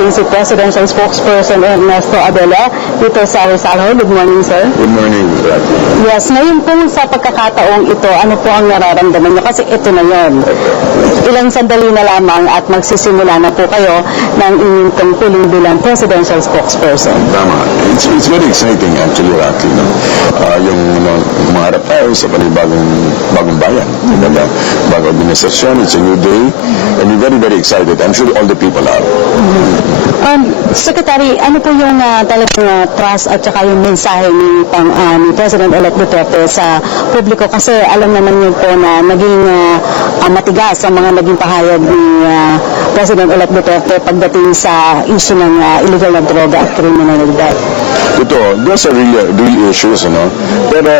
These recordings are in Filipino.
natin si Presidential Spokesperson Ernesto Abella dito sa Rizal Hall. Good morning, sir. Good morning, Brad. Yes, ngayon po sa pagkakataong ito, ano po ang nararamdaman niyo? Kasi ito na yon. Ilang sandali na lamang at magsisimula na po kayo ng inyong tungkulin bilang Presidential Spokesperson. Tama. It's very exciting actually, Rocky. No? Yung maharap tayo sa bagong bayan. Bagong administrasyon, it's a new day. And we're very, very excited. I'm sure all the people are. Secretary, ano po yung talagang trust at saka yung mensahe ni President-elect Duterte sa publiko? Kasi alam naman niyo po na naging matigas ang mga naging pahayag ni President-elect Duterte pagdating sa issue ng illegal na droga at kriminalidad. Ito, those are real issues, Pero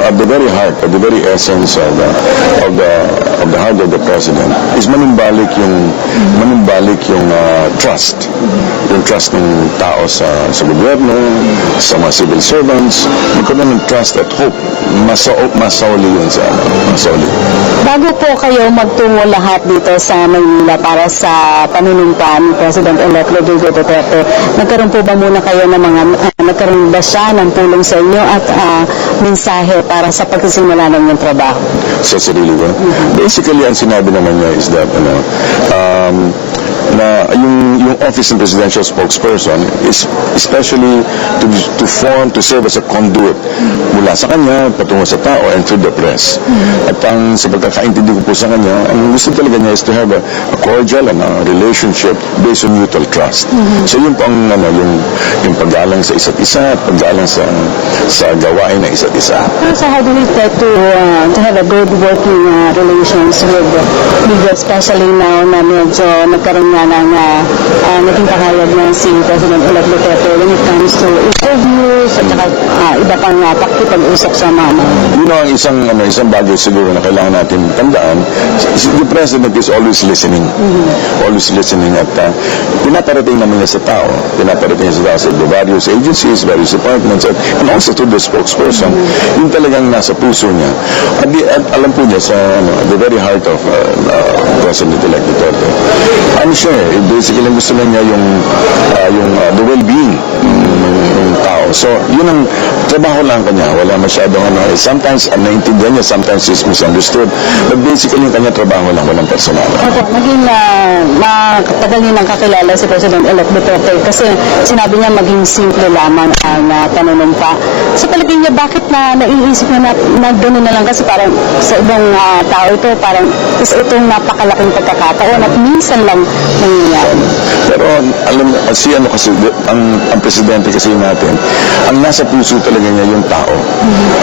at the very heart, at the very essence of the heart of the president is manumbalik yung trust. Yung trust ng tao sa gobyerno, sa mga civil servants, magkaroon ng trust at hope. Masauli yun sa masauli. Bago po kayo magtungo lahat dito sa Maynila para sa panunumpa ni President-elect Rodrigo Duterte, nagkaroon po ba muna kayo ng mga nagkaroon ba siya ng tulong sa inyo at mensahe para sa pagsisimula ng inyong trabaho? Sa sarili ko? Basically, ang sinabi naman niya is that na yung office ng presidential spokesperson is especially to serve as a conduit mula sa kanya patungo sa tao and through the press. At sa pagkakaintindi ko po sa kanya, ang gusto talaga niya is to have a cordial relationship based on mutual trust. So yun po ang yung paggalang sa isa't isa at paggalang sa gawain ng isa't isa. So how do we try to have a good working relations with media, especially now na medyo nagkaroon nga ng naging pahayag ng si President-elect Duterte when it comes to interviews at saka iba pang pakikipag-usap sa mama? Yun ang isang bagay siguro na kailangan natin tandaan. The President is always listening. Always listening at pinaparating naman niya sa tao. Pinaparating niya sa the various agencies, various departments, and also to the spokesperson. Yung talagang nasa puso niya. At alam po niya sa the very heart of President-elect Duterte. Ano siya basically gusto niya yung the well-being ng tao. So, yun ang trabaho lang kanya. Wala masyadong sometimes naiintindihan niya, sometimes is misunderstood. But basically, yung kanya trabaho lang, walang personal. Okay, maging matagal niyo nang kakilala si President-elect Duterte kasi sinabi niya maging simple lamang ang panunumpa. Sa palagay niya, bakit naiisip niya na gano'n na lang kasi parang sa ibang tao ito, parang isa itong napakalaking pagkakataon at minsan lang nangyayari. Pero alam kasi ang presidente kasi natin, ang nasa puso talaga niya yung tao.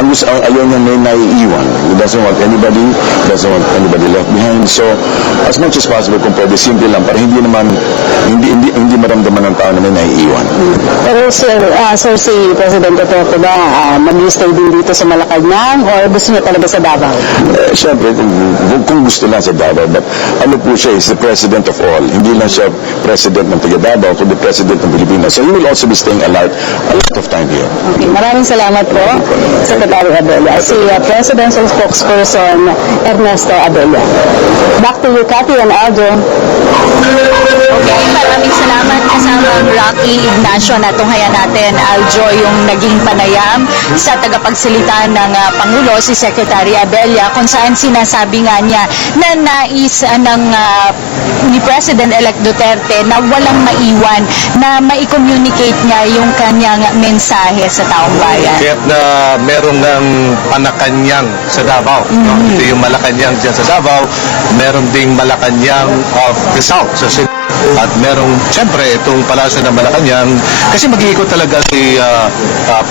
Ang ayaw niya may naiiwan. He doesn't want anybody left behind. So as much as possible kung pwede simple lang para hindi maramdaman ng tao na may naiiwan. Pero sir, si President Duterte ba mag-stay din dito sa Malacanang or gusto niya talaga sa Davao? Siyempre, kung gusto lang sa Davao, but ano po siya is the president of all. Hindi lang siya president ng taga Davao, kundi president ng Pilipinas. So he will also be staying alive a lot of time here. Okay, maraming salamat po, Secretary Abella. Si Presidential Spokesperson Ernesto Abella. Back to you, Cathy and Aldo. Okay, maraming salamat kasama Rocky Ignacio na tunghayan natin, Aljo, yung naging panayam sa tagapagsalita ng Pangulo, si Secretary Abella, kung saan sinasabi nga niya na nais ni President-elect Duterte na walang maiwan, na mai-communicate niya yung kanyang mensahe sa taong bayan. Kaya na meron ng Panakanyang sa Davao. Ito yung Malacanang dyan sa Davao. Meron ding Malacanang of the South sa at merong, siyempre, itong palasyo ng Malacanang, kasi mag-iikot talaga si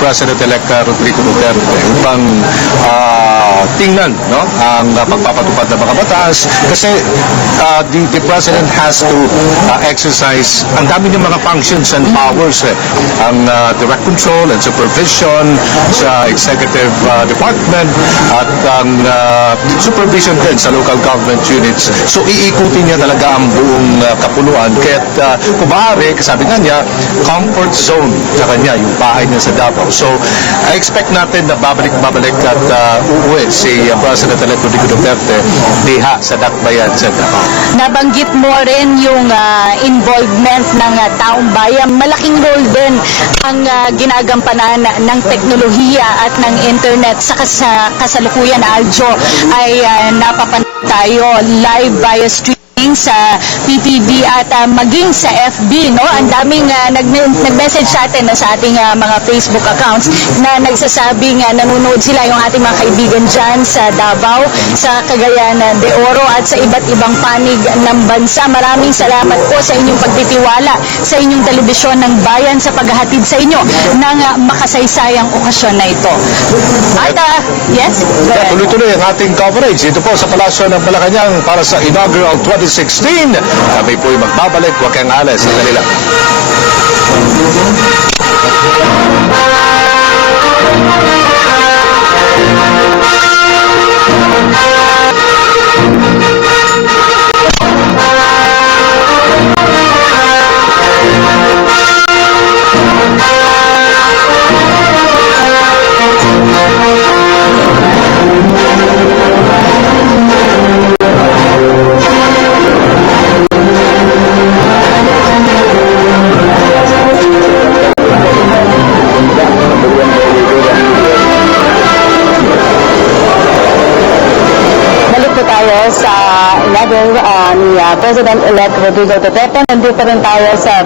President-elect Rodrigo Duterte upang tingnan ang pagpapatupad ng mga batas. Kasi the President has to exercise ang dami ng mga functions and powers. Ang direct control and supervision sa executive department at ang supervision din sa local government units. So, iikutin niya talaga ang buong kapuluan. Kaya't kung maaari, kasabi nga niya, comfort zone sa kanya, yung bahay niya sa Davao. So, I expect natin na babalik at uuwi si President-elect Rodrigo Duterte diha sa Dakbayan sa Davao. Nabanggit mo rin yung involvement ng taong bayan. Malaking role din ang ginagampanan ng teknolohiya at ng internet sa kasalukuyan na Aljo ay napapanood tayo live via streaming sa PTV at maging sa FB, no? Ang daming nag-message sa atin sa ating mga Facebook accounts na nagsasabing nanonood sila yung ating mga kaibigan dyan sa Davao, sa Cagayan de Oro at sa iba't ibang panig ng bansa. Maraming salamat po sa inyong pagtitiwala sa inyong telebisyon ng bayan sa paghahatid sa inyo ng makasaysayang okasyon na ito. At yes? Go ahead. Tuloy-tuloy ang ating coverage dito po sa Palasyo ng Malacanang para sa inaugural 2016. Kami po'y magbabalik, huwag kang alas sa kanila. Sa inaugural ni President-elect Rodrigo Duterte. Nandito rin tayo sa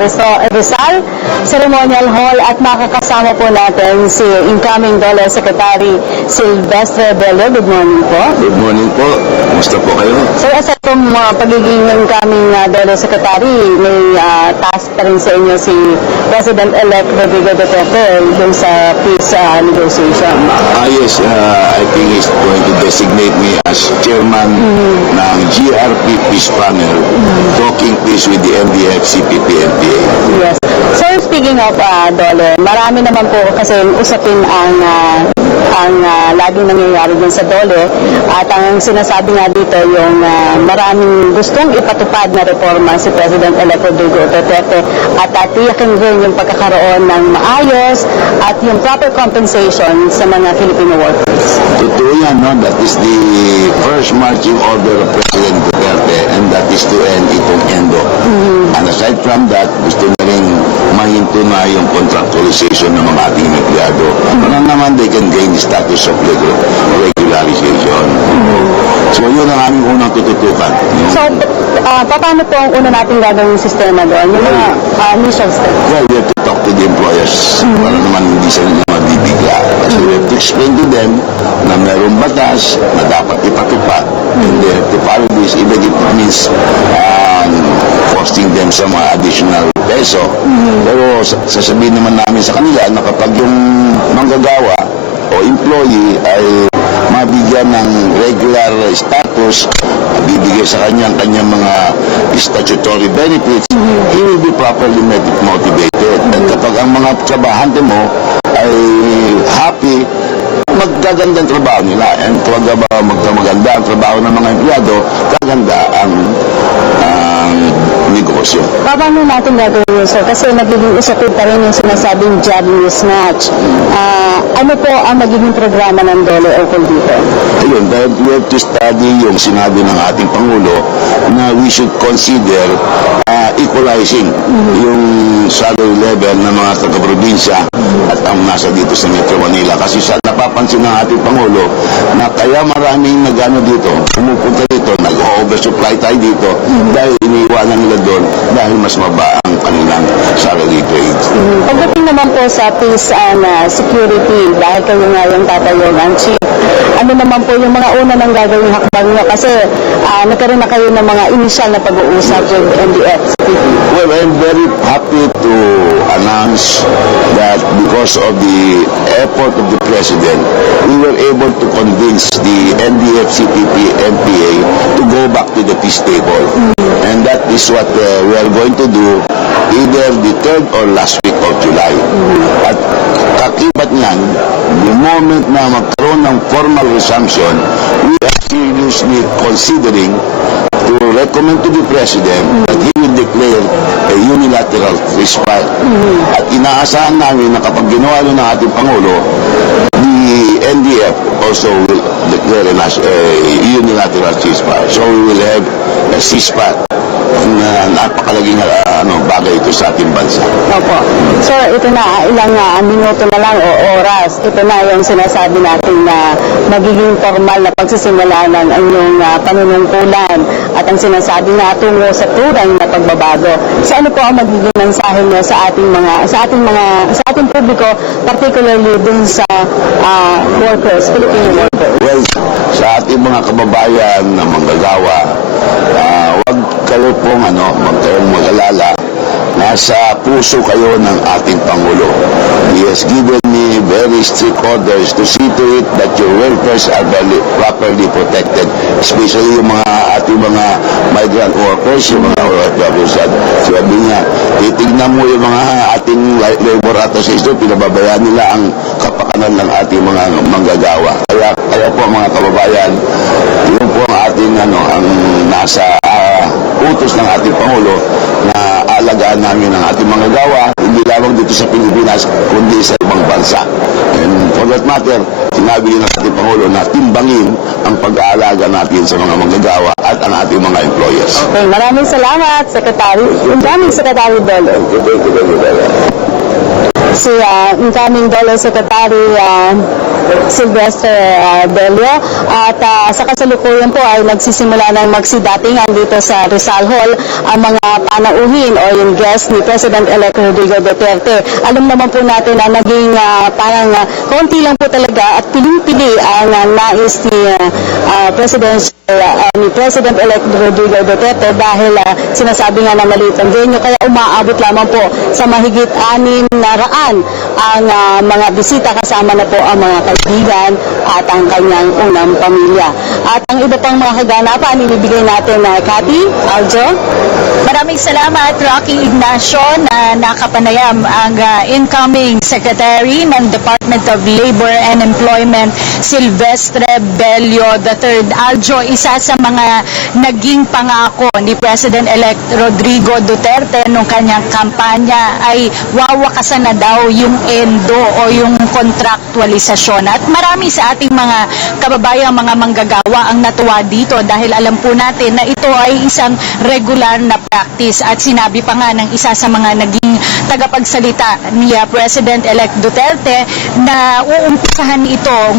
Rizal Ceremonial Hall at makakasama po natin si incoming DOLE Secretary Silvestre Bello. Good morning po. Good morning po. Kumusta po kayo? So, aside from pagiging incoming DOLE Secretary, may task pa rin sa inyo si President-elect Rodrigo Duterte dun sa peace negotiation. Yes, I think he's going to designate me as chairman ng GRP Peace Panel, talking peace with the MDF, CPP, NPA. Yes. So, speaking of DOLE, marami naman po kasi usapin ang laging nangyayari din sa DOLE at ang sinasabi nga dito yung maraming gustong ipatupad na reforma si President-elect Rodrigo Duterte at tiyakin rin yung pagkakaroon ng maayos at yung proper compensation sa mga Filipino workers. Totoo yan, no? That is the first marching order of President Duterte, and that is to end itong ENDO. And aside from that, gusto na rin mahinto na yung contractualization ng mga ating empleyado. Para naman they can gain the status of regularization. So yun ang aming unang tututukan. So, paano po ang una natin gagawing sistema doon? Yung mga initial steps? Well, we have to talk to the employers para naman hindi sila mabibigla. So we have to explain to them na mayroong batas na dapat ipatupad. And they have to follow this even if it means costing them some additional peso. Pero sasabihin naman namin sa kanila na kapag yung manggagawa o employee ay mabigyan ng regular status, bibigay sa kanyang mga statutory benefits, he will be properly motivated. At kapag ang mga trabahante mo ay happy, magaganda ang trabaho nila. And kapag maganda ang trabaho ng mga empleyado, kaganda ang negosyo. Paano natin gagawin yun, sir? Kasi nagiging usapin pa rin yung sinasabing job mismatch. Ano po ang magiging programa ng DOLE ukol dito? Ayun, dahil we have to study yung sinabi ng ating Pangulo na we should consider equalizing yung salary level ng mga taga-probinsya at ang nasa dito sa Metro Manila. Kasi sa napapansin ng ating Pangulo na kaya maraming nagano dito, pumupunta dito, nag-oversupply tayo dito dahil iniiwanan nila doon dahil mas maba ang kanilang salary grades. Pagdating naman po sa peace and security, dahil kayo nga yung tatayong ang chief, ano naman po yung mga una ng gagawing hakbang nyo? Kasi nagkaroon na kayo ng mga initial na pag-uusap with NDF. Well, I'm very happy to announce that because of the effort of the President, we were able to convince the NDF, CPP, NPA to go back to the peace table. And that is what we are going to do either the 3rd or last week of July. At kakibat niyan, the moment na magkaroon ng formal resumption, we are seriously considering to recommend to the President that he will declare a unilateral ceasefire. At inaasahan namin na kapag ginawa nun ng ating Pangulo, the NDF also will declare a unilateral ceasefire. So we will have a ceasefire. Napakalaging bagay ito sa ating bansa. Opo. Sir, ito na, ilang minuto na lang o oras. Ito na yung sinasabi natin na magiging formal na pagsisimula ng inyong panunungkulan at ang sinasabi na tungo sa tunay na pagbabago. So ano po ang magiging mensahe niyo sa ating publiko, particularly dun sa workers, Filipino workers? Well, sa ating mga kababayan na manggagawa, huwag kayo pong huwag kayong mag-alala. Nasa puso kayo ng ating Pangulo. He has given me very strict orders to see to it that your welfares are properly protected, especially yung ating mga migrant workers, yung mga OFWs. Sabi niya, titignan mo yung mga ating labor association, pinababayaan nila ang kapakanan ng ating mga manggagawa. Kaya po mga kababayan, yun po ang ating ang nasa utos ng ating Pangulo na alagaan namin ang ating mga gawa, hindi lamang dito sa Pilipinas, kundi sa ibang bansa. And for that matter, sinabi ng ating Pangulo na timbangin ang pag-aalaga natin sa mga manggagawa at ang ating mga employers. Okay, maraming salamat, incoming Secretary Dolo. Si incoming Dolo Secretary Sylvester Bello at sa kasalukuyan po ay nagsisimula ng magsidatingan dito sa Rizal Hall ang mga panauhin o yung guest ni President-elect Rodrigo Duterte. Alam naman po natin na naging parang konti lang po talaga at piling-pili ang nais ni President-elect Rodrigo Duterte dahil sinasabi nga na maliit ang venue kaya umaabot lamang po sa mahigit 600 ang mga bisita kasama na po ang mga kaibigan at ang kanyang unang pamilya. At ang iba pang mga kaganapan, ibibigay natin na Cathy, Aljo. Maraming salamat, Rocky Ignacio, na nakapanayam ang incoming Secretary ng Department of Labor and Employment, Silvestre Bello III. Aljo, isa sa mga naging pangako ni President-elect Rodrigo Duterte nung kanyang kampanya ay wawakasan na daw yung ENDO o yung kontraktualisasyon. At marami sa ating mga kababayang mga manggagawa ang natuwa dito dahil alam po natin na ito ay isang regular na practice at sinabi pa nga ng isa sa mga naging tagapagsalita ni President-elect Duterte na uumpisahan itong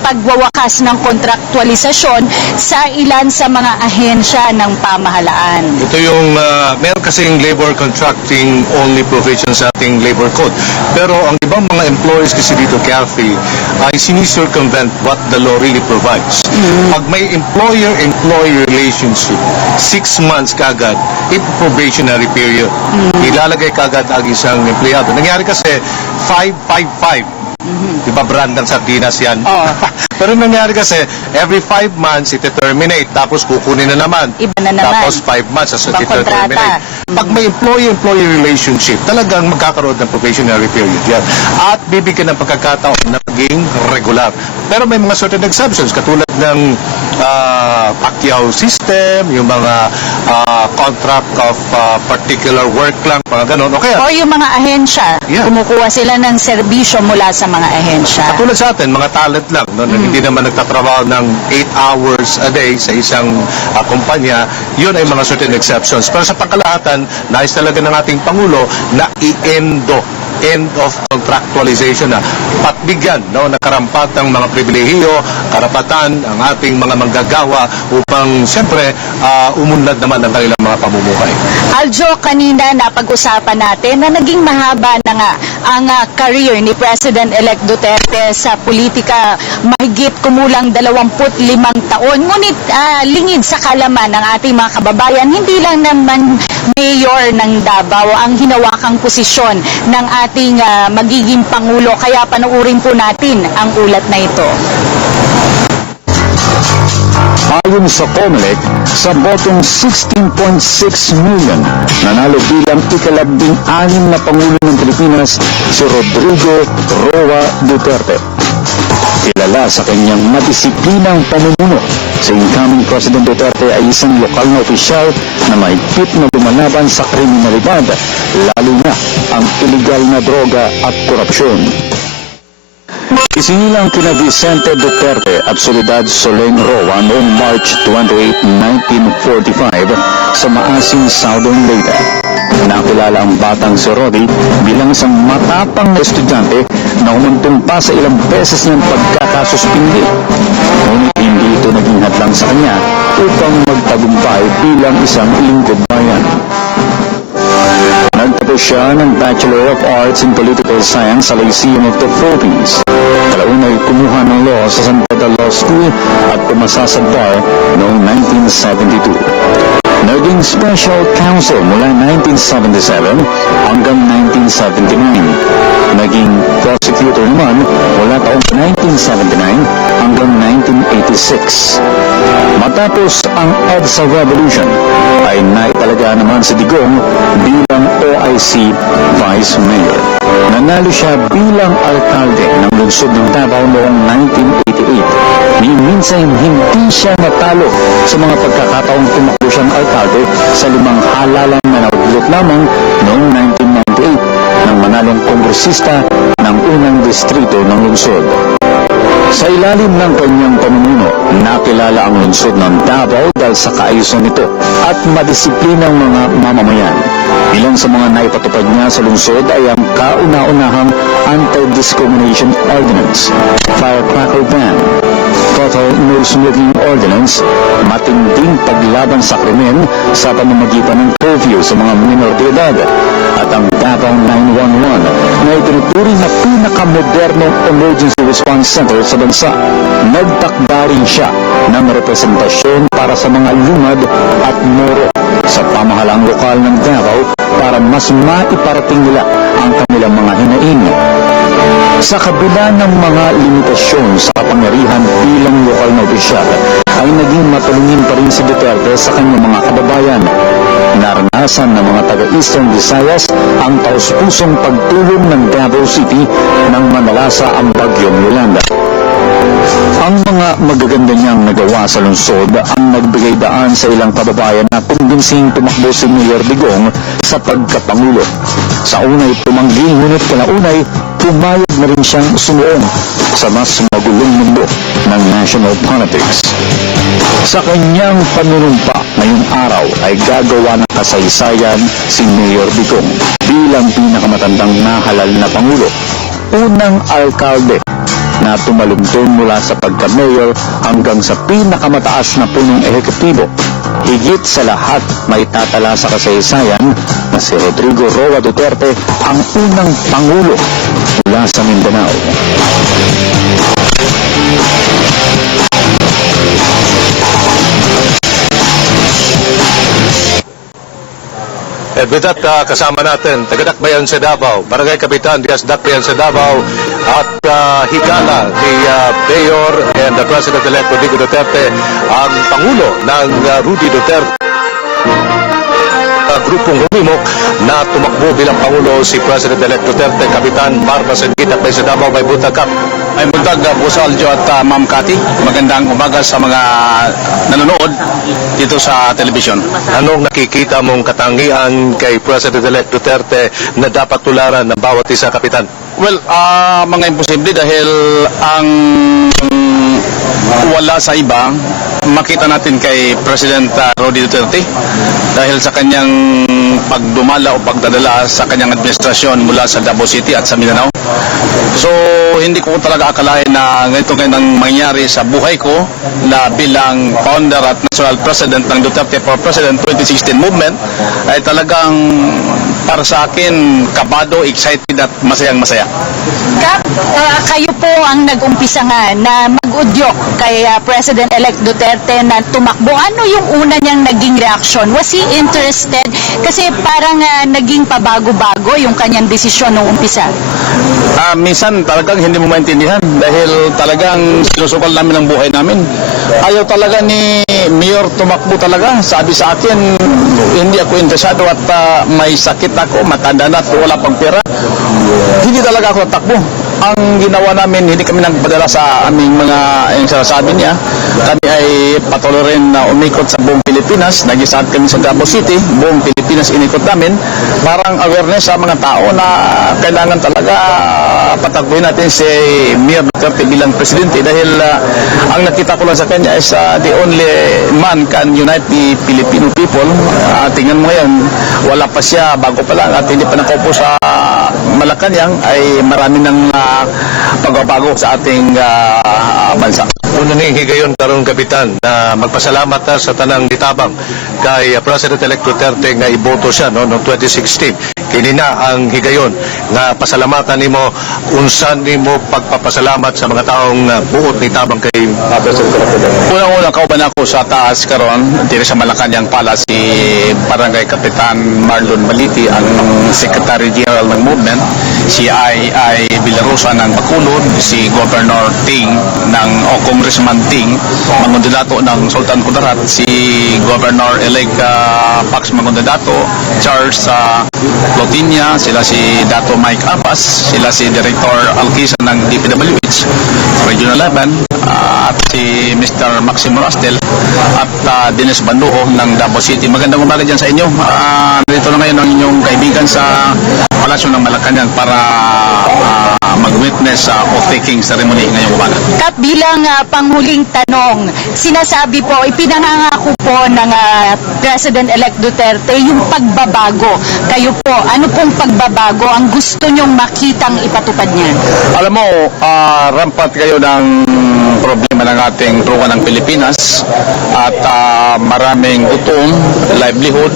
pagwawakas ng kontraktualisasyon sa ilan sa mga ahensya ng pamahalaan. Ito yung, meron kasing labor contracting only provision sa ating labor code. Pero ang ibang mga employees kasi dito, Kathy, ay sinicircumvent what the law really provides. Pag may employer-employee relationship, 6 months kagad, probationary period. Ilalagay kagad ang isang empleyado. Nangyari kasi 555. Diba brand ng sardinas yan? Pero nangyari kasi, every 5 months, ite-terminate. Tapos kukunin na naman. Iba na naman. Tapos 5 months, Ibang ite-terminate. kontrata. Pag may employee-employee relationship, talagang magkakaroon ng probationary period yan. At bibigyan ng pagkakataon na maging regular. Pero may mga certain exceptions, katulad ng Pacquiao system, yung mga contract of particular work lang, mga ganon. O kaya, O yung mga ahensya, kumukuha sila ng serbisyo mula sa mga ahensya. katulad sa atin, mga talent lang, no? Hindi naman nagtatrabaho ng 8 hours a day sa isang kumpanya, yun ay mga certain exceptions. Pero sa pangkalahatan, nais talaga ng ating Pangulo na end of contractualization na patbigyan na karampat ng mga pribilehiyo, karapatan ang ating mga manggagawa upang siyempre umunlad naman ang kanilang mga pamumuhay. Aljo, kanina napag-usapan natin na naging mahaba na nga ang career ni President-elect Duterte sa politika, mahigit kumulang 25 taon. Ngunit lingid sa kalaman ng ating mga kababayan, hindi lang naman mayor ng Davao ang hinawakang posisyon ng ating magiging Pangulo. Kaya panoorin po natin ang ulat na ito. Ayon sa COMELEC, sa botong 16.6 million, nanalo bilang ika-16 na Pangulo ng Pilipinas si Rodrigo Roa Duterte. Kilala sa kanyang madisiplinang pamumuno, si incoming President Duterte ay isang lokal na opisyal na mahigpit na lumalaban sa kriminalidad, lalo na ang iligal na droga at korupsyon. Isinilang kina Vicente Duterte at Soledad Soleng Roa noong March 28, 1945 sa Maasin, Southern Leyte. Nakilala ang batang si Rodi bilang isang matapang na estudyante na humantong pa sa ilang beses ng pagkakasuspindi. Ngunit hindi ito naging hadlang sa kanya upang magtagumpay bilang isang lingkod bayan. Nagtapos siya ng Bachelor of Arts in Political Science sa Lyceum of the Philippines. Kalaunay kumuha ng law sa San Pedro Law School at pumasa sa bar noong 1972. Naging special counsel mula 1977 hanggang 1979. Naging prosecutor naman mula taong 1979 hanggang 1986. Matapos ang EDSA Revolution, ay naitalaga naman si Digong bilang OIC Vice Mayor. Nanalo siya bilang alkalde ng lungsod ng Davao noong 1988. Minsan hindi siya natalo sa mga pagkakataong tumakbo siya ng alkalde sa 5 halalan na naudulot lamang noong 1998 nang manalong kongresista ng unang distrito ng lungsod. Sa ilalim ng kanyang pamumuno, nakilala ang lungsod ng Davao dahil sa kaayusan nito at madisiplinang mga mamamayan. Ilang sa mga naipatupad niya sa lungsod ay ang kauna-unahang Anti-Discrimination Ordinance, Firecracker Ban, Total No Smoking Ordinance, matinding paglaban sa krimen sa pamamagitan ng curfew sa mga minor de edad, at ang Davao 911 na itinuturing na pinakamodernong emergency response center sa bansa. Nagtakda rin siya ng representasyon para sa mga lumad at moro sa pamahalaang lokal ng Davao para mas maiparating nila ang kanilang mga hinaing. Sa kabila ng mga limitasyon sa kapangyarihan bilang lokal na opisyal, ay naging matulungin pa rin si Duterte sa kanyang mga kababayan. Naranasan ng mga taga-Eastern Visayas ang taus-pusong pagtulong ng Davao City nang manalasa ang bagyong Yolanda. Ang mga magaganda niyang nagawa sa lungsod ang nagbigay daan sa ilang kababayan na kumbinsing tumakbo si Mayor Digong sa pagkapangulo. Sa unay tumanggi, ngunit kalaunay pumayag na rin siyang sumuong sa mas magulong mundo ng national politics. Sa kanyang panunumpa ngayong araw ay gagawa ng kasaysayan si Mayor Digong bilang pinakamatandang nahalal na pangulo, unang alkalde na tumalungtong mula sa pagka-mayor hanggang sa pinakamataas na punong ehekutibo. Higit sa lahat, may tatala sa kasaysayan na si Rodrigo Roa Duterte ang unang pangulo mula sa Mindanao. And with that, kasama natin, taga-Dakbayan sa Davao, Barangay Kapitan Diaz Dakbayan sa Davao, at hikala ni Mayor and the President-elect Rodrigo Duterte, ang Pangulo ng Rudy Duterte. Grupong humimok na tumakbo bilang Pangulo si President-elect Duterte, Kapitan Barba Sengkita pa sa Davao, may buntag kap. Ay buntag po sa Aljo at Ma'am Cathy. Magandang umaga sa mga nanonood dito sa telebisyon. Anong nakikita mong katangian kay President-elect Duterte na dapat tularan ng bawat isa, Kapitan? Well, mga imposible dahil ang wala sa iba, makita natin kay President Rodrigo Duterte dahil sa kanyang pagdumala o pagdadala sa kanyang administrasyon mula sa Davao City at sa Mindanao. So, hindi ko talaga akalain na ganito ang mangyari sa buhay ko na bilang founder at national president ng Duterte for President 2016 movement ay talagang para sa akin kabado, excited at masayang-masaya. Kap, kayo po ang nag-umpisa nga na mag-udyok kay President-elect Duterte na tumakbo. Ano yung una niyang naging reaksyon? Was he interested? Kasi parang naging pabago-bago yung kanyang desisyon noong umpisa. Minsan talagang hindi mo maintindihan dahil talagang sinusukal namin ang buhay namin. Ayaw talaga ni Mayor tumakbo talaga. Sabi sa akin, hindi ako interesado at may sakit ako, matanda na at wala pang pera. Hindi talaga ako natakbo. ang ginawa namin, hindi kami nagpadala sa aming mga, yung sinasabi niya, kami ay patuloy rin na umikot sa buong Pilipinas, nag-isat kami sa Davao City, buong Pilipinas inikot namin, parang awareness sa mga tao na kailangan talaga pataguin natin si Mayor Duterte bilang presidente dahil ang nakita ko lang sa kanya is the only man can unite the Filipino people. Tingnan mo ngayon, wala pa siya, bago pa lang at hindi pa nakaupo sa Malacanang ay marami ng pagbabago sa ating bansa. Una ning higayon karong kapitan na magpasalamat na sa tanang nitabang kay President-elect Duterte nga iboto siya noong 2016. Kini na ang higayon nga pasalamatan nimo, unsan nimo pagpapasalamat sa mga taong buot nitabang kay President Duterte. Unang-unang kauban ako sa taas karon dito sa Malacanang pala si Barangay Kapitan Marlon Maliti, ang Secretary General ng Movement, si I. Villarosa ng Bacolod, si Governor Ting o Congressman Ting, mangundidato ng Sultan Kudarat, si Governor-elect Pax Mangundidato, Charles Lotinia, sila si Dato Mike Apas, sila si Director Alquisa ng DPWH, Regional 11, at si Mr. Maximo Rastel at Dennis Banduho ng Davao City. Magandang umaga dyan sa inyo. Nandito na ngayon ang inyong kaibigan sa Palasyo ng Malacanang para mag-witness sa oath-taking ceremony ngayong umaga. Kap, bilang panghuling tanong, sinasabi po, ipinangangako po ng President-elect Duterte yung pagbabago. Kayo po, ano pong pagbabago ang gusto nyong makitang ipatupad niya? Alam mo, rampat kayo ng problema ng ating truwa ng Pilipinas at maraming gutom, livelihood,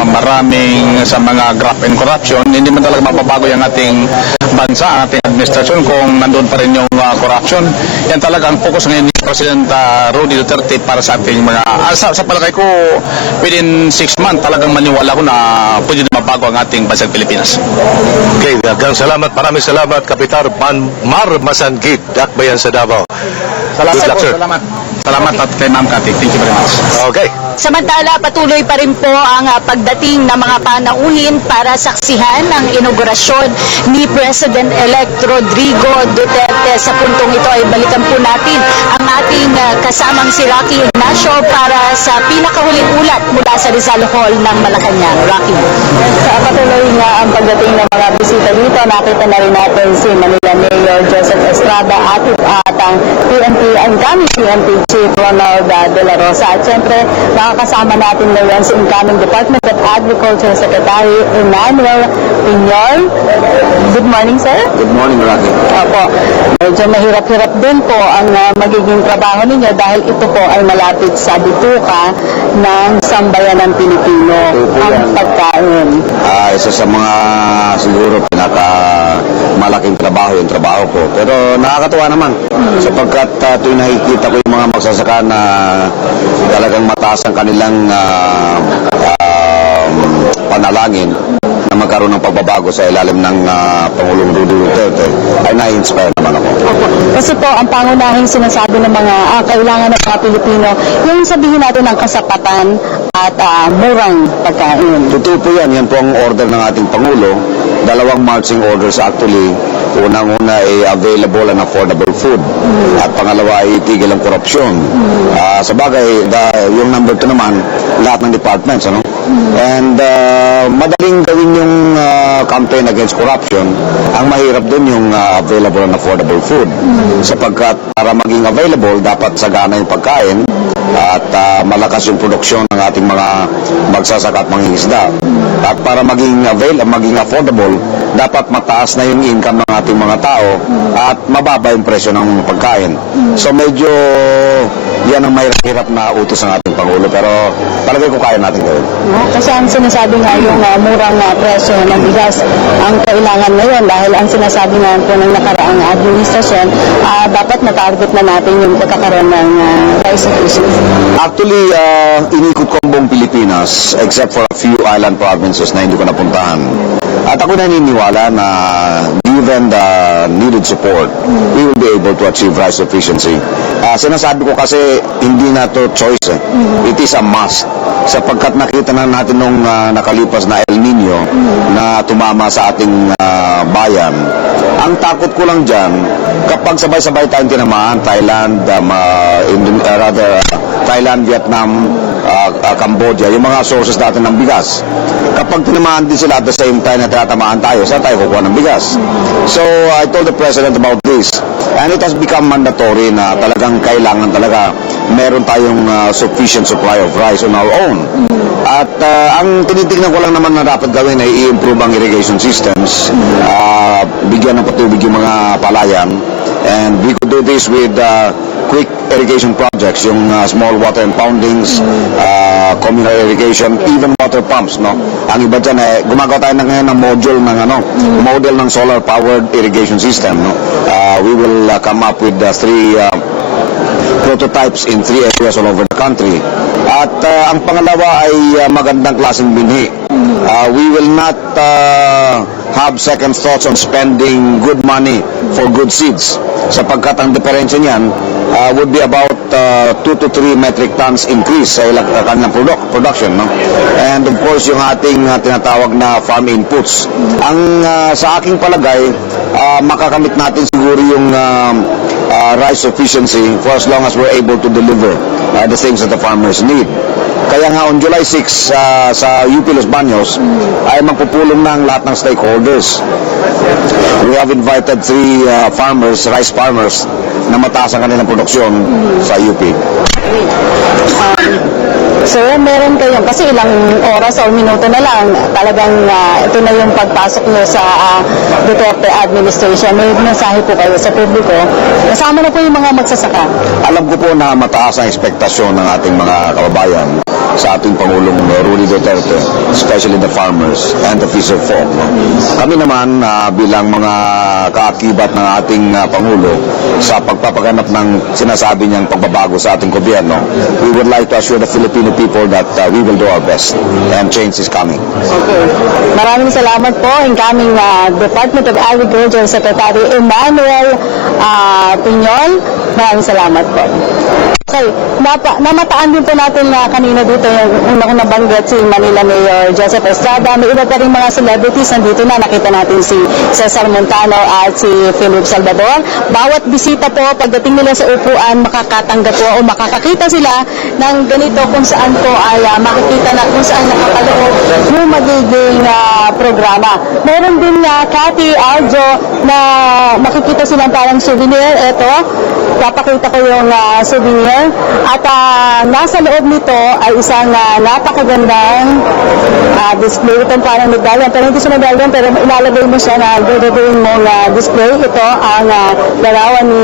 maraming sa mga graft and corruption. Hindi man talaga mapabago yung ating bansa, ang ating administrasyon kung nandun pa rin yung corruption. Yan talaga ang focus ngayon ni President Roddy Duterte para sa ating mga... sa palagay ko, within 6 months, talagang maniwala ko na pwede na mabago ang ating bansang Pilipinas. Okay, daghang salamat, maraming salamat Kapitan Mar Masangkit, Dakbayan sa Davao. Salamat Good luck, po, sir. salamat. Salamat at kay Ma'am Cathy. Thank you very much. Okay. Samantala, patuloy pa rin po ang pagdating ng mga panauhin para saksihan ang inaugurasyon ni President-elect Rodrigo Duterte. Sa puntong ito ay balikan po natin ang ating kasamang si Rocky Ignacio para sa pinakahuling ulat mula sa Rizal Hall ng Malacanang. Rocky. Sa patuloy nga ang pagdating ng mga bisita dito, nakita na rin natin si Manila Mayor Joseph Estrada at ang PNP, ang daming PNP Chief Ronald De La Rosa. At syempre, makakasama natin ngayon si incoming Department of Agriculture Secretary Emmanuel Piñol. Good morning, sir. Good morning, Rocky. Opo. Medyo mahirap-hirap din po ang magiging trabaho ninyo dahil ito po ay malapit sa bituka ng sambayanang Pilipino, ang pagkain. Isa sa mga siguro malaking trabaho yung trabaho ko. Pero nakakatuwa naman sapagkat tuwing nakikita ko yung mga magsasaka na talagang mataas ang kanilang panalangin na magkaroon ng pagbabago sa ilalim ng Pangulong Rodrigo Duterte, ay na-inspire naman ako. Opo. Kasi po, ang pangunahing sinasabi ng mga kailangan ng mga Pilipino, yung sabihin natin ng kasapatan at murang pagkain. Totoo po yan. Yan po ang order ng ating Pangulo. Dalawang marching orders actually. Unang-una ay available and affordable food. At pangalawa ay itigil ang korupsyon. Sa bagay, yung number 2 naman, lahat ng departments, ano? And madaling gawin yung campaign against corruption. Ang mahirap dun yung available and affordable food. Sapagkat para maging available, dapat sagana yung pagkain at malakas yung produksyon ng ating mga magsasaka at mangingisda. At para maging affordable, dapat mataas na yung income ng ating mga tao at mababa yung presyo ng pagkain. So medyo yan ang mahirap na utos ng ating Pangulo, pero palagay ko kaya natin gawin. Kasi ang sinasabi nga yung murang presyo ng bigas ang kailangan ngayon dahil ang sinasabi nga po ng nakaraang administrasyon, dapat na-target na natin yung pagkakaroon ng rice efficiency. Actually, inikot ko ang buong Pilipinas except for a few island provinces na hindi ko napuntahan. At ako naniniwala na given the needed support, we will be able to achieve rice sufficiency. Sinasabi ko kasi hindi na to choice. It is a must. Sapagkat nakita na natin nung nakalipas na El Nino na tumama sa ating bayan. Ang takot ko lang dyan, kapag sabay-sabay tayong tinamaan, Thailand, Thailand, Vietnam, Cambodia, yung mga sources natin ng bigas. Kapag tinamaan din sila at the same time na tinatamaan tayo, saan tayo kukuha ng bigas? So, I told the President about this. And it has become mandatory na talagang kailangan talaga meron tayong sufficient supply of rice on our own. At ang tinitignan ko lang naman na dapat gawin ay i-improve ang irrigation systems, bigyan ng patubig yung mga palayan, and we could do this with quick irrigation projects, yung small water impoundings, communal irrigation, even water pumps, no? Ang iba dyan, gumagawa tayo ngayon ng model ng solar-powered irrigation system, no? We will come up with 3 prototypes in 3 areas all over the country. At ang pangalawa ay magandang klaseng binhi. We will not have second thoughts on spending good money for good seeds, sapagkat ang diferensya niyan would be about 2 to 3 metric tons increase sa kanilang production, no? And of course yung ating tinatawag na farm inputs. Ang sa aking palagay, makakamit natin siguro yung rice sufficiency for as long as we're able to deliver the things that the farmers need. Kaya nga on July 6 sa UP Los Baños ay magpupulong ng lahat ng stakeholders. We have invited 3 rice farmers na mataas ang kanilang produksyon sa UP. Sir, meron kayong, kasi ilang oras o minuto na lang, talagang ito na yung pagpasok nyo sa Duterte administration. May mensahe po kayo sa publiko. Kasama na po yung mga magsasaka. Alam ko po na mataas ang ekspektasyon ng ating mga kababayan sa ating Pangulong Rudy Duterte, especially the farmers and the fisherfolk. No? Kami naman bilang mga kaakibat ng ating Pangulo sa pagpapaganap ng sinasabi niyang pagbabago sa ating gobyerno, we would like to assure the Filipino people that we will do our best and change is coming. Okay. Maraming salamat po. Incoming Department of Agriculture Secretary Emmanuel Piñol. Maraming salamat po. Okay, namataan din po natin kanina dito yung una ko nabanggit si Manila Mayor Joseph Estrada. May iba pa rin mga celebrities nandito na. Nakita natin si Cesar Montano at si Philip Salvador. Bawat bisita po, pagdating nila sa upuan, makakatanggap po o makakakita sila ng ganito kung saan po ay makikita na kung saan nakapaloob yung magiging programa. Meron din Cathy Aljo na makikita silang parang souvenir. Ito, papakita ko yung souvenir. At nasa loob nito ay isang napakagandang display. Itong parang medallion. Pero hindi siya medallion, pero ilalagay mo siya na gagawin mong display. Ito ang larawan ni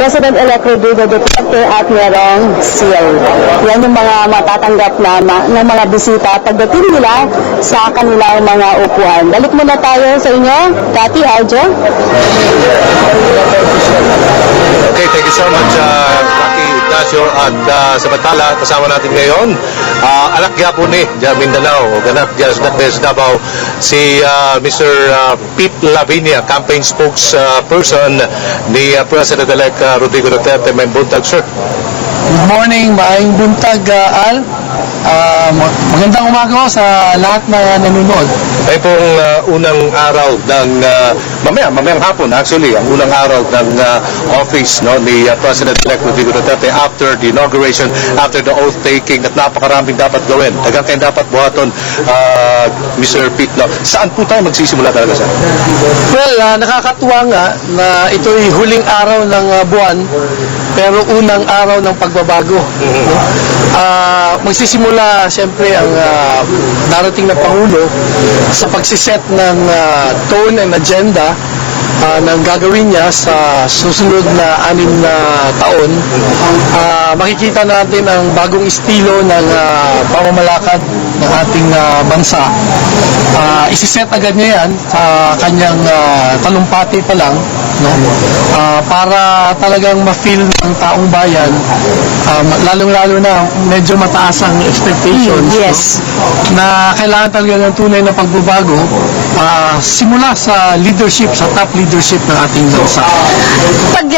President-elect Rodrigo Duterte at merong seal. Yan yung mga matatanggap na mga bisita pagdating nila sa kanilang mga upuan. Balik muna tayo sa inyo, Cathy Aljo. Okay, thank you so much, Rocky Ignacio. At samantala, kasama natin ngayon, anak gyapon ni Mindanao, ganap sa Davao, si Mr. Pete Lavinia, campaign spokesperson ni President-elect Rodrigo Duterte. May buntag, sir. Good morning, maayong buntag, Al. Magandang umaga sa lahat na nanonood. Ay pong unang araw ng mamayang hapon actually, ang unang araw ng office ni President-elect Rodrigo Duterte after the inauguration, after the oath taking, at napakaraming dapat gawin. Dagang kayo dapat buhaton, Mr. Pete. Saan po tayo magsisimula talaga, sir? Well, nakakatuwa nga na ito'y huling araw ng buwan, pero unang araw ng pagbabago. Magsisimula siyempre ang darating na Pangulo sa pagsiset ng tone and agenda ng gagawin niya sa susunod na 6 na taon. Makikita natin ang bagong estilo ng pamamalakad ng ating bansa. Isiset agad niya yan sa kanyang talumpati pa lang no? Para talagang ma-feel ng taong bayan, lalong-lalo na medyo mataas ang expectations, Yes. no? Na kailangan talaga ng tunay na pagbabago simula sa leadership, sa top leadership ng ating bansa. Pag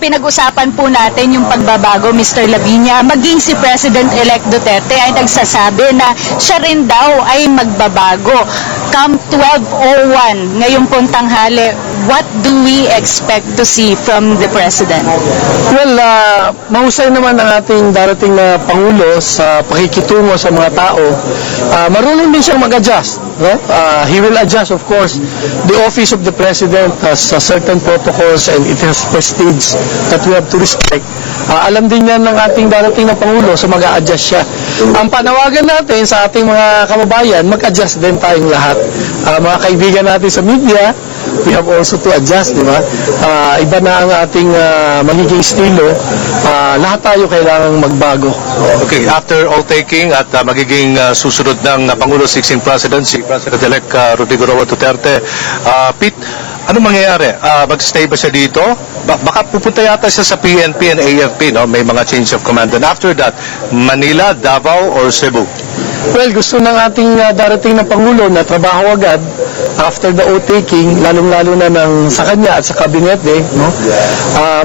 pinag-usapan po natin yung pagbabago, Mr. Lavinia, maging si President-elect Duterte ay nagsasabi na siya rin daw ay magbabago. Come 12:01, ngayong pong tanghali, what do we expect to see from the President? Well, mahusay naman ang ating darating na Pangulo sa pakikitungo sa mga tao. Marunong din siyang mag-adjust. No? He will adjust, of course. The office of the President has certain protocols and it has prestige that we have to respect. Alam din yan ng ating darating na Pangulo, so mag-a-adjust siya. Ang panawagan natin sa ating mga kababayan, mag-adjust din tayong lahat. Mga kaibigan natin sa media, we have also to adjust, di ba? Iba na ang ating magiging estilo. Lahat tayo kailangang magbago. Okay, after all taking at magiging susunod ng Pangulo 16 President, si President-elect Rodrigo Roa Duterte, Pete, ano mangyayari? Mag-stay ba siya dito? Baka pupunta yata siya sa PNP and AFP, no? May mga change of command. And after that, Manila, Davao, or Cebu? Well, gusto ng ating darating na Pangulo na trabaho agad after the oath-taking, lalong-lalo na sa kanya at sa kabinete, no?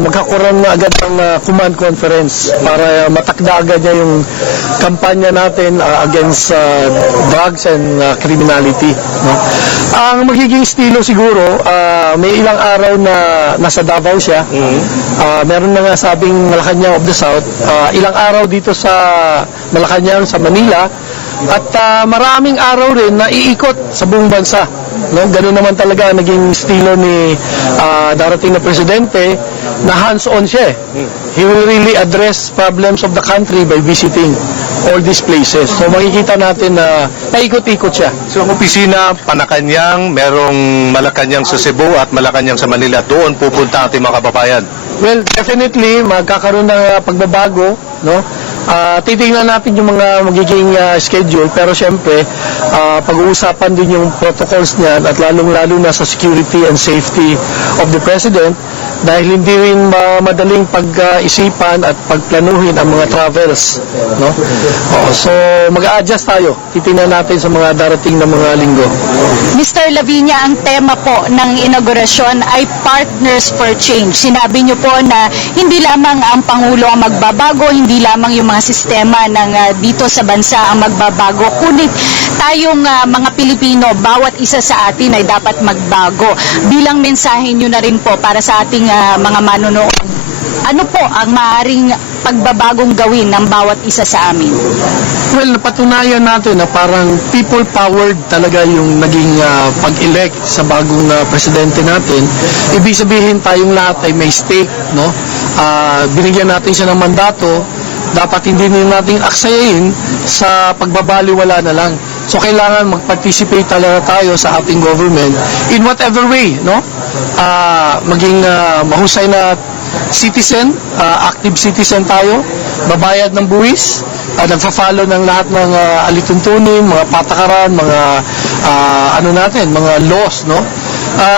Magkakaroon na agad ng command conference para matakda agad niya yung kampanya natin against drugs and criminality. No? Ang magiging estilo siguro, may ilang araw na nasa Davao siya. Meron na nga sabing Malacanang of the South. Ilang araw dito sa Malacanang, sa Manila. At maraming araw rin na iikot sa buong bansa. No? Ganun naman talaga ang naging estilo ni darating na presidente na hands-on siya. He will really address problems of the country by visiting all these places. So makikita natin na naikot-ikot siya. So ang opisina, Panakanyang, merong Malacanang sa Cebu at Malacanang sa Manila. Doon pupunta ang ating mga kababayan. Well, definitely magkakaroon ng pagbabago, no? Titingnan natin yung mga magiging schedule, pero siyempre pag-uusapan din yung protocols niyan at lalong-lalo na sa security and safety of the President dahil hindi rin madaling pag-isipan at pagplanuhin ang mga travels, no? So mag-a-adjust tayo. Titingnan natin sa mga darating na mga linggo. Mr. Lavinia, ang tema po ng inaugurasyon ay Partners for Change. Sinabi niyo po na hindi lamang ang Pangulo ang magbabago, hindi lamang yung mga sistema ng dito sa bansa ang magbabago, kundi tayong mga Pilipino, bawat isa sa atin ay dapat magbago. Bilang mensahe niyo na rin po para sa ating mga manunood, ano po ang maaaring pagbabagong gawin ng bawat isa sa amin? Well, napatunayan natin na parang people-powered talaga yung naging pag-elect sa bagong presidente natin. Ibig sabihin tayong lahat ay may stake, no? Binigyan natin siya ng mandato, dapat hindi natin aksayahin sa pagbabaliwala na lang. So kailangan mag-participate talaga tayo sa ating government in whatever way, no? Maging mahusay na citizen, active citizen tayo, babayad ng buwis, nagfa-follow ng lahat ng alituntunin, mga patakaran, mga mga laws, no?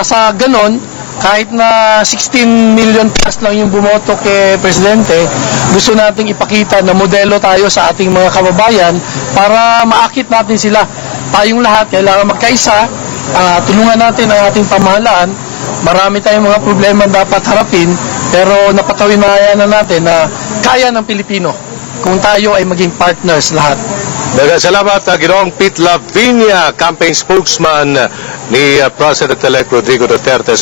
Sa ganon, kahit na 16 million plus lang yung bumoto kay Presidente, gusto nating ipakita na modelo tayo sa ating mga kababayan para maakit natin sila. Tayong lahat kailangan magkaisa, tulungan natin ang ating pamahalaan. Marami tayong mga problema dapat harapin, pero napatawimayan na natin na kaya ng Pilipino kung tayo ay maging partners lahat. Salamat, Ginoong Pete Lavinia, campaign spokesman ni President-elect Rodrigo Duterte.